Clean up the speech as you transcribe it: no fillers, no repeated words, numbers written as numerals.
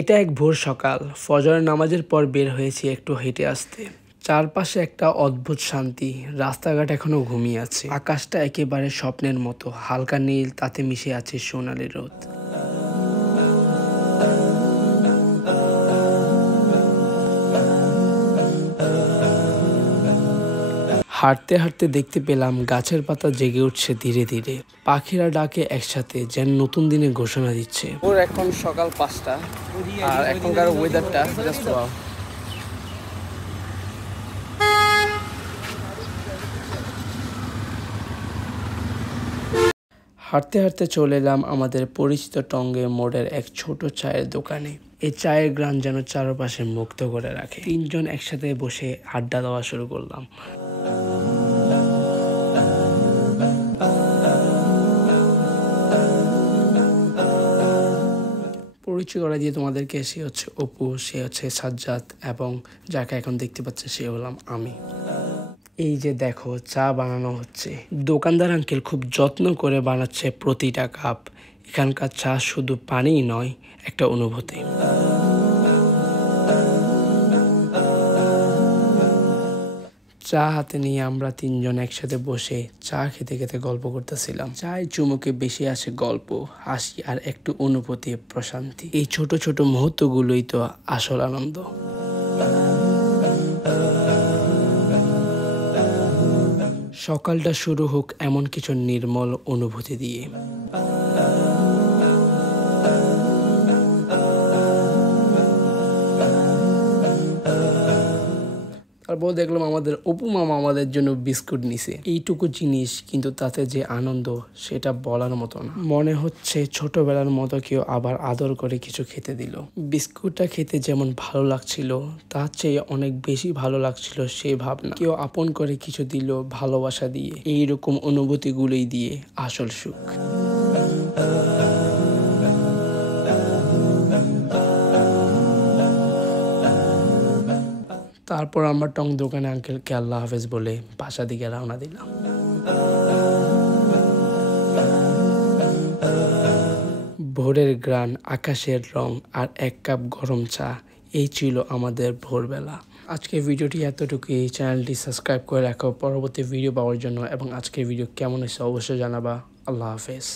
এটা এক ভোর সকাল, ফজরের নামাজের পর বের হয়েছি একটু হেঁটে আসতে। চারপাশে একটা অদ্ভুত শান্তি, রাস্তাঘাট এখনো ঘুমিয়ে আছে, আকাশটা একেবারে স্বপ্নের মতো, হালকা নীল, তাতে মিশে আছে সোনালি রোদ। হাঁটতে হাঁটতে দেখতে পেলাম গাছের পাতা জেগে উঠছে ধীরে ধীরে, পাখিরা ডাকে একসাথে, যেন নতুন দিনের ঘোষণা দিচ্ছে। ওর এখন সকাল 5টা আর এখনকার ওয়েদারটা জাস্ট ওয়াও। হাঁটতে হাঁটতে চলে এলাম আমাদের পরিচিত টঙ্গী মোড়ের এক ছোট চায়ের দোকানে। এই চায়ের গ্রান যেন চারপাশে মুক্ত করে রাখে। 3 জন একসাথে বসে আড্ডা দেওয়া শুরু করলাম। পরিচয় করা দিয়ে তোমাদেরকে, সে হচ্ছে অপু, সে হচ্ছে সাজ্জাদ, এবং যাকে এখন দেখতে পাচ্ছে সে হলাম আমি। এই যে দেখো, চা বানানো হচ্ছে। দোকানদার আঙ্কেল খুব যত্ন করে বানাচ্ছে প্রতিটা কাপ। এখানকার চা শুধু পানিই নয়, একটা অনুভূতি। চা হাতে নিয়ে আমরা 3 জন একসাথে বসে চা খেতে খেতে গল্প করতেছিলাম। চায়ের চুমুকে বেশি আসে গল্প, হাসি আর একটু অনুভূতি, প্রশান্তি। এই ছোট ছোট মুহূর্তগুলোই তো আসল আনন্দ। সকালটা শুরু হোক এমন কিছু নির্মল অনুভূতি দিয়ে। তারপর দেখলাম আমাদের অপু মামা আমাদের জন্য বিস্কুট নিছে। এইটুকু জিনিস, কিন্তু তাতে যে আনন্দ সেটা বলার মতো না। মনে হচ্ছে ছোটবেলার মতো কেউ আবার আদর করে কিছু খেতে দিল। বিস্কুটটা খেতে যেমন ভালো লাগছিল, তার চেয়ে অনেক বেশি ভালো লাগছিল সেই ভাবনা, কেউ আপন করে কিছু দিল ভালোবাসা দিয়ে। এইরকম অনুভূতিগুলোই দিয়ে আসল সুখ। তারপর আমরা টং দোকানে আঙ্কেলকে আল্লাহ হাফেজ বলে বাসা দিকে রওনা দিলাম। ভোরের গ্রান, আকাশের রং আর 1 কাপ গরম চা, এই ছিল আমাদের ভোরবেলা। আজকের ভিডিওটি এতটুকুই। চ্যানেলটি সাবস্ক্রাইব করে রাখো পরবর্তী ভিডিও পাওয়ার জন্য, এবং আজকের ভিডিও কেমন হয়েছে অবশ্যই জানাবা। আল্লাহ হাফেজ।